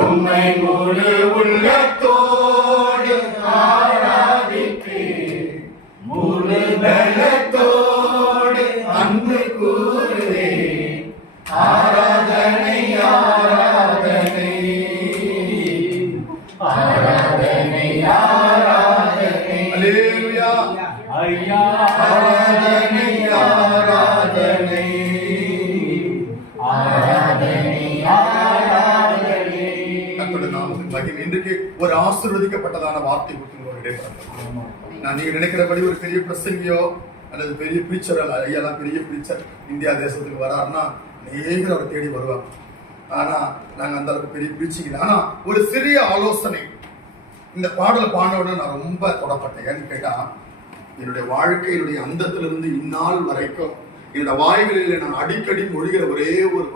உம்மை முழு உள்ளத்தோடு ஆராதித்து முழு பலத்தோடு அன்பு கூறுவே. ஆராதனை ஆராதனை ஆராதனை ஆராதனை. அல்லேலூயா. ஐயா ஆராதனை ஆராதனை ஆராதனை ஆராதனை. கர்த்தருடைய நாமத்துக்கு மகிமை. இன்றைக்கு ஒரு ஆசீர்வதிக்கப்பட்டதான வார்த்தை நான் நீங்க நினைக்கிறபடி ஒரு பெரிய பிரசங்கியோ அல்லது பெரிய பிரீச்சர் ஐயாலாம் பெரிய பிரீச்சர் இந்தியா தேசத்துக்கு வராருன்னா அநேகர் அவரை தேடி வருவாங்க. ஆனா நாங்க அந்த அளவுக்கு பெரிய பிரீச்சிங். ஆனா ஒரு சிறிய ஆலோசனை, இந்த பாடலை பாடினோட நான் ரொம்ப தொடப்பட்டேன். ஏன்னு கேட்டா என்னுடைய வாழ்க்கையினுடைய அந்தத்திலிருந்து இந்நாள் வரைக்கும் என்னோட வாய்களில் நான் அடிக்கடி மொழிகிற ஒரே ஒரு